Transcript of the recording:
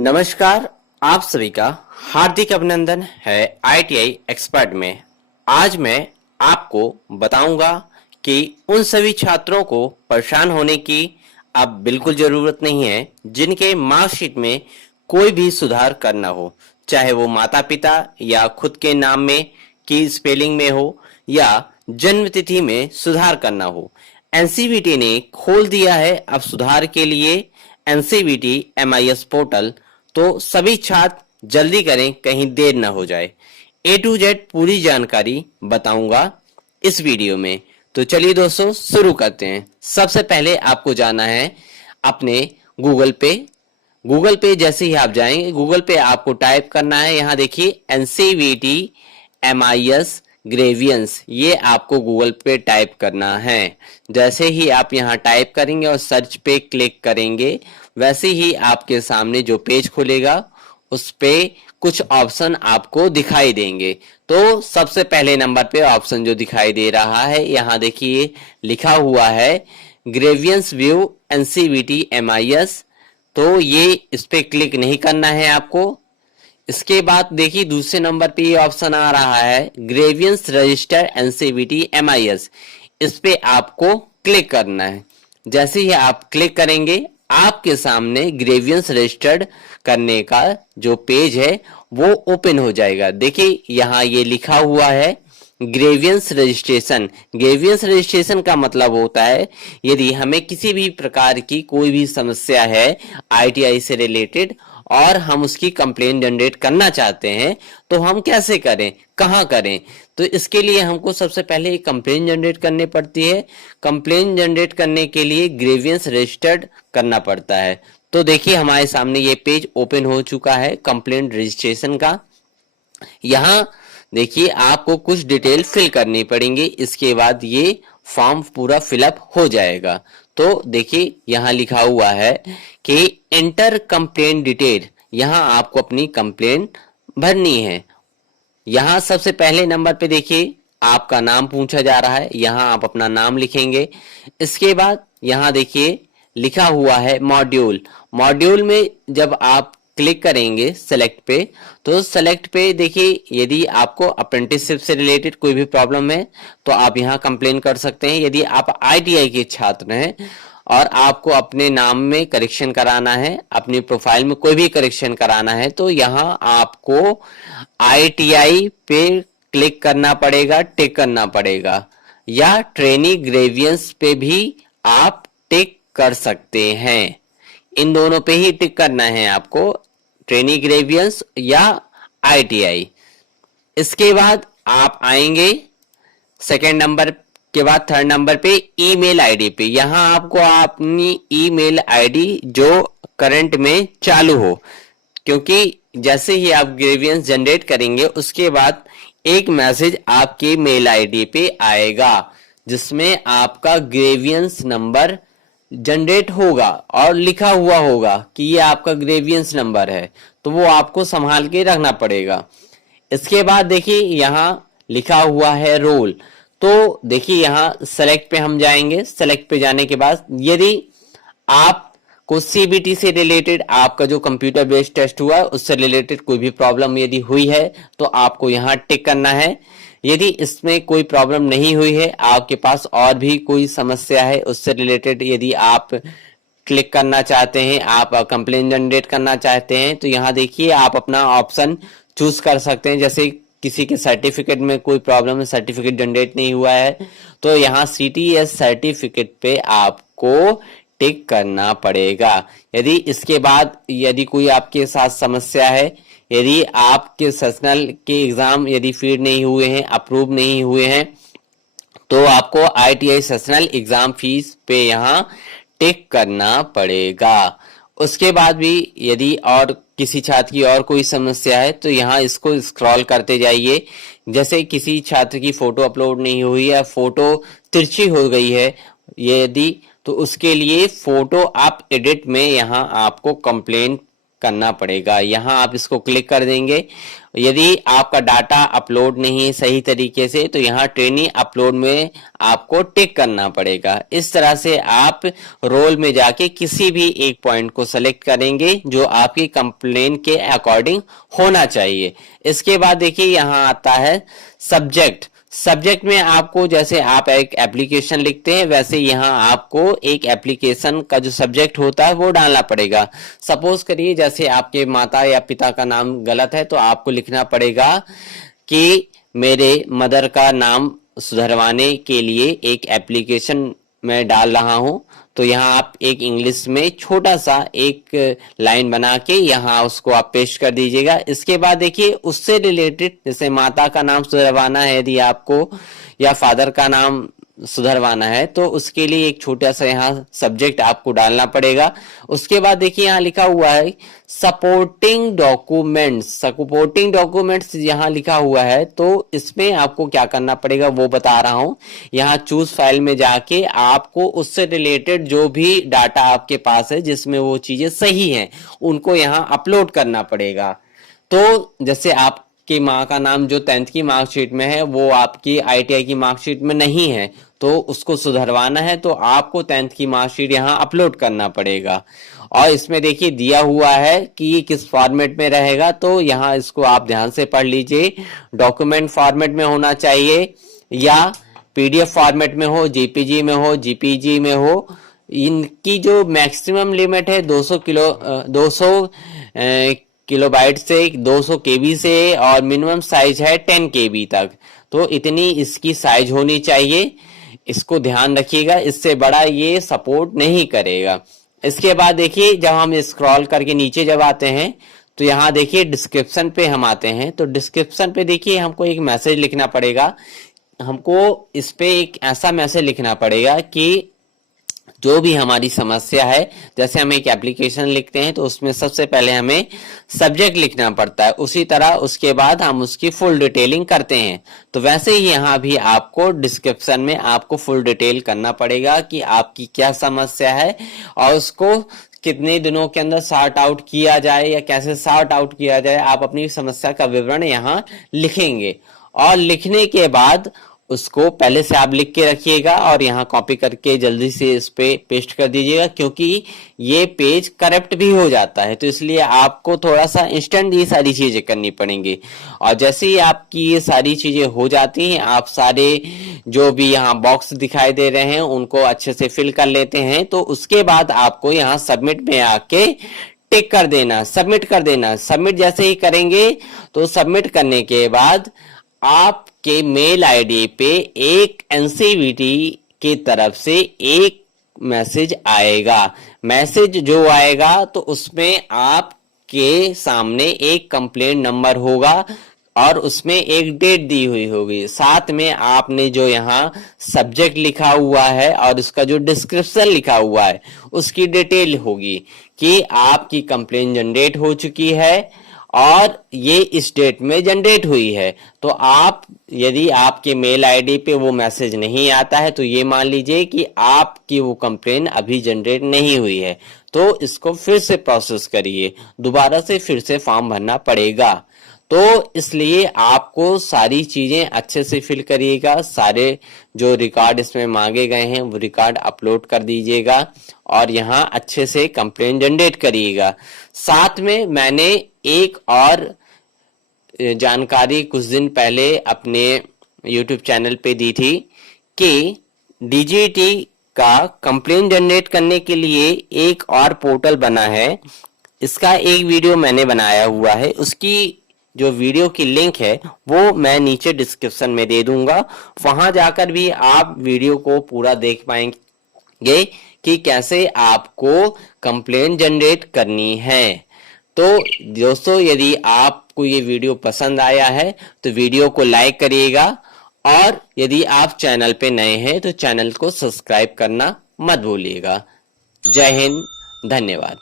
नमस्कार। आप सभी का हार्दिक अभिनंदन है आईटीआई एक्सपर्ट में। आज मैं आपको बताऊंगा कि उन सभी छात्रों को परेशान होने की अब बिल्कुल जरूरत नहीं है जिनके मार्कशीट में कोई भी सुधार करना हो, चाहे वो माता पिता या खुद के नाम में की स्पेलिंग में हो या जन्म तिथि में सुधार करना हो। एनसीवीटी ने खोल दिया है अब सुधार के लिए एनसीवीटी एमआईएस पोर्टल, तो सभी छात्र जल्दी करें, कहीं देर न हो जाए। ए टू जेड पूरी जानकारी बताऊंगा इस वीडियो में। तो चलिए दोस्तों शुरू करते हैं। सबसे पहले आपको जाना है अपने गूगल पे जैसे ही आप जाएंगे, गूगल पे आपको टाइप करना है, यहाँ देखिए एनसीवीटी एमआईएस ग्रेवियंस, ये आपको गूगल पे टाइप करना है। जैसे ही आप यहाँ टाइप करेंगे और सर्च पे क्लिक करेंगे, वैसे ही आपके सामने जो पेज खुलेगा उस पे कुछ ऑप्शन आपको दिखाई देंगे। तो सबसे पहले नंबर पे ऑप्शन जो दिखाई दे रहा है, यहाँ देखिए लिखा हुआ है ग्रेवियंस व्यू एनसीवीटी एमआईएस, तो ये इस पे क्लिक नहीं करना है आपको। इसके बाद देखिए दूसरे नंबर पे ये ऑप्शन आ रहा है ग्रेवियंस रजिस्टर एनसीवीटी एमआईएस, इस पे आपको क्लिक करना है। जैसे ही आप क्लिक करेंगे आपके सामने ग्रेवियंस रजिस्टर्ड करने का जो पेज है वो ओपन हो जाएगा। देखिए यहाँ ये लिखा हुआ है ग्रेवियंस रजिस्ट्रेशन। ग्रेवियंस रजिस्ट्रेशन का मतलब होता है यदि हमें किसी भी प्रकार की कोई भी समस्या है आईटीआई से रिलेटेड और हम उसकी कंप्लेन जनरेट करना चाहते हैं, तो हम कैसे करें, कहाँ करें। तो इसके लिए हमको सबसे पहले एक कंप्लेन जनरेट करनी पड़ती है। कंप्लेन जनरेट करने के लिए ग्रेवियंस रजिस्टर्ड करना पड़ता है। तो देखिए हमारे सामने ये पेज ओपन हो चुका है कंप्लेन रजिस्ट्रेशन का। यहाँ देखिए आपको कुछ डिटेल फिल करनी पड़ेंगी, इसके बाद ये फॉर्म पूरा फिलअप हो जाएगा। तो देखिए यहाँ लिखा हुआ है कि एंटर कंप्लेंट डिटेल, यहाँ आपको अपनी कंप्लेंट भरनी है। यहाँ सबसे पहले नंबर पे देखिए आपका नाम पूछा जा रहा है, यहाँ आप अपना नाम लिखेंगे। इसके बाद यहाँ देखिए लिखा हुआ है मॉड्यूल। मॉड्यूल में जब आप क्लिक करेंगे सेलेक्ट पे, तो सेलेक्ट पे देखिए यदि आपको अप्रेंटिसशिप से रिलेटेड कोई भी प्रॉब्लम है तो आप यहाँ कंप्लेन कर सकते हैं। यदि आप आईटीआई के छात्र हैं और आपको अपने नाम में करेक्शन कराना है, अपनी प्रोफाइल में कोई भी करेक्शन कराना है, तो यहाँ आपको आईटीआई पे क्लिक करना पड़ेगा, टिक करना पड़ेगा, या ट्रेनी ग्रेवियंस पे भी आप टिक कर सकते हैं। इन दोनों पे ही टिक करना है आपको, ट्रेनी ग्रेवियंस या आईटीआई। इसके बाद आप आएंगे सेकेंड नंबर के बाद थर्ड नंबर पे ईमेल आईडी पे। यहाँ आपको अपनी ईमेल आईडी जो करंट में चालू हो, क्योंकि जैसे ही आप ग्रेवियंस जनरेट करेंगे उसके बाद एक मैसेज आपके मेल आईडी पे आएगा जिसमें आपका ग्रेवियंस नंबर जनरेट होगा और लिखा हुआ होगा कि ये आपका ग्रेवियंस नंबर है, तो वो आपको संभाल के रखना पड़ेगा। इसके बाद देखिए यहाँ लिखा हुआ है रोल। तो देखिए यहाँ सेलेक्ट पे हम जाएंगे। सेलेक्ट पे जाने के बाद यदि आपको सीबीटी से रिलेटेड आपका जो कंप्यूटर बेस्ड टेस्ट हुआ है उससे रिलेटेड कोई भी प्रॉब्लम यदि हुई है तो आपको यहाँ टिक करना है। यदि इसमें कोई प्रॉब्लम नहीं हुई है, आपके पास और भी कोई समस्या है उससे रिलेटेड यदि आप क्लिक करना चाहते हैं, आप कंप्लेन जनरेट करना चाहते हैं, तो यहाँ देखिए आप अपना ऑप्शन चूज कर सकते हैं। जैसे किसी के सर्टिफिकेट में कोई प्रॉब्लम है, सर्टिफिकेट जनरेट नहीं हुआ है, तो यहाँ सीटीएस सर्टिफिकेट पे आपको टिक करना पड़ेगा। यदि इसके बाद यदि कोई आपके साथ समस्या है, यदि आपके सेशनल के एग्जाम यदि फीड नहीं हुए हैं, अप्रूव नहीं हुए हैं, तो आपको आईटीआई सेशनल एग्जाम फीस पे यहाँ टिक करना पड़ेगा। उसके बाद भी यदि और किसी छात्र की और कोई समस्या है तो यहाँ इसको स्क्रॉल करते जाइए। जैसे किसी छात्र की फोटो अपलोड नहीं हुई है, फोटो तिरछी हो गई है यदि, तो उसके लिए फोटो आप एडिट में यहाँ आपको कंप्लेंट करना पड़ेगा। यहाँ आप इसको क्लिक कर देंगे। यदि आपका डाटा अपलोड नहीं है सही तरीके से तो यहाँ ट्रेनिंग अपलोड में आपको टिक करना पड़ेगा। इस तरह से आप रोल में जाके किसी भी एक पॉइंट को सेलेक्ट करेंगे जो आपकी कंप्लेन के अकॉर्डिंग होना चाहिए। इसके बाद देखिए यहाँ आता है सब्जेक्ट। सब्जेक्ट में आपको जैसे आप एक एप्लीकेशन लिखते हैं वैसे यहाँ आपको एक एप्लीकेशन का जो सब्जेक्ट होता है वो डालना पड़ेगा। सपोज करिए जैसे आपके माता या पिता का नाम गलत है तो आपको लिखना पड़ेगा कि मेरे मदर का नाम सुधरवाने के लिए एक एप्लीकेशन मैं डाल रहा हूं। तो यहाँ आप एक इंग्लिश में छोटा सा एक लाइन बना के यहाँ उसको आप पेस्ट कर दीजिएगा। इसके बाद देखिए उससे रिलेटेड जैसे माता का नाम सुधरवाना है यदि आपको, या फादर का नाम सुधरवाना है तो उसके लिए एक छोटा सा यहाँ सब्जेक्ट आपको डालना पड़ेगा। उसके बाद देखिए यहाँ लिखा हुआ है सपोर्टिंग डॉक्यूमेंट्स। सपोर्टिंग डॉक्यूमेंट्स यहाँ लिखा हुआ है तो इसमें आपको क्या करना पड़ेगा वो बता रहा हूं। यहाँ चूज फाइल में जाके आपको उससे रिलेटेड जो भी डाटा आपके पास है जिसमें वो चीजें सही हैं उनको यहाँ अपलोड करना पड़ेगा। तो जैसे आपकी माँ का नाम जो 10th की मार्कशीट में है वो आपकी ITI की मार्कशीट में नहीं है तो उसको सुधरवाना है तो आपको 10th की मार्कशीट यहाँ अपलोड करना पड़ेगा। और इसमें देखिए दिया हुआ है कि ये किस फॉर्मेट में रहेगा तो यहाँ इसको आप ध्यान से पढ़ लीजिए। डॉक्यूमेंट फॉर्मेट में होना चाहिए या PDF फॉर्मेट में हो, JPG में हो, JPG में हो। इनकी जो मैक्सिमम लिमिट है 200 किलोबाइट से 200 KB से और मिनिमम साइज है 10 KB तक। तो इतनी इसकी साइज होनी चाहिए, इसको ध्यान रखिएगा, इससे बड़ा ये सपोर्ट नहीं करेगा। इसके बाद देखिए जब हम स्क्रॉल करके नीचे जब आते हैं तो यहाँ देखिए डिस्क्रिप्शन पे हम आते हैं। तो डिस्क्रिप्शन पे देखिए हमको एक मैसेज लिखना पड़ेगा। हमको इस पे एक ऐसा मैसेज लिखना पड़ेगा कि जो भी हमारी समस्या है, जैसे हम एक एप्लीकेशन लिखते हैं तो उसमें सबसे पहले हमें सब्जेक्ट लिखना पड़ता है, उसी तरह उसके बाद हम उसकी फुल डिटेलिंग करते हैं। तो वैसे ही यहाँ भी आपको डिस्क्रिप्शन में आपको फुल डिटेल करना पड़ेगा कि आपकी क्या समस्या है और उसको कितने दिनों के अंदर सॉर्ट आउट किया जाए या कैसे सॉर्ट आउट किया जाए। आप अपनी समस्या का विवरण यहाँ लिखेंगे और लिखने के बाद उसको पहले से आप लिख के रखिएगा और यहाँ कॉपी करके जल्दी से इस पे पेस्ट कर दीजिएगा क्योंकि ये पेज करप्ट भी हो जाता है। तो इसलिए आपको थोड़ा सा इंस्टेंट ये सारी चीजें करनी पड़ेंगी। और जैसे ही आपकी ये सारी चीजें हो जाती हैं आप सारे जो भी यहाँ बॉक्स दिखाई दे रहे हैं उनको अच्छे से फिल कर लेते हैं। तो उसके बाद आपको यहाँ सबमिट में आके टिक कर देना, सबमिट कर देना। सबमिट जैसे ही करेंगे तो सबमिट करने के बाद आपके मेल आईडी पे एक NCVT की तरफ से एक मैसेज आएगा। मैसेज जो आएगा तो उसमें आपके सामने एक कंप्लेंट नंबर होगा और उसमें एक डेट दी हुई होगी। साथ में आपने जो यहाँ सब्जेक्ट लिखा हुआ है और उसका जो डिस्क्रिप्शन लिखा हुआ है उसकी डिटेल होगी कि आपकी कंप्लेंट जनरेट हो चुकी है और ये इस डेट में जनरेट हुई है। तो आप यदि आपके मेल आईडी पे वो मैसेज नहीं आता है तो ये मान लीजिए कि आपकी वो कंप्लेन अभी जनरेट नहीं हुई है। तो इसको फिर से प्रोसेस करिए, दोबारा से फिर से फॉर्म भरना पड़ेगा। तो इसलिए आपको सारी चीजें अच्छे से फिल करिएगा। सारे जो रिकॉर्ड इसमें मांगे गए हैं वो रिकॉर्ड अपलोड कर दीजिएगा और यहाँ अच्छे से कंप्लेंट जनरेट करिएगा। साथ में मैंने एक और जानकारी कुछ दिन पहले अपने YouTube चैनल पे दी थी कि DGT का कंप्लेंट जनरेट करने के लिए एक और पोर्टल बना है। इसका एक वीडियो मैंने बनाया हुआ है, उसकी जो वीडियो की लिंक है वो मैं नीचे डिस्क्रिप्शन में दे दूंगा। वहां जाकर भी आप वीडियो को पूरा देख पाएंगे कि कैसे आपको कंप्लेंट जनरेट करनी है। तो दोस्तों यदि आपको ये वीडियो पसंद आया है तो वीडियो को लाइक करिएगा और यदि आप चैनल पे नए हैं तो चैनल को सब्सक्राइब करना मत भूलिएगा। जय हिंद, धन्यवाद।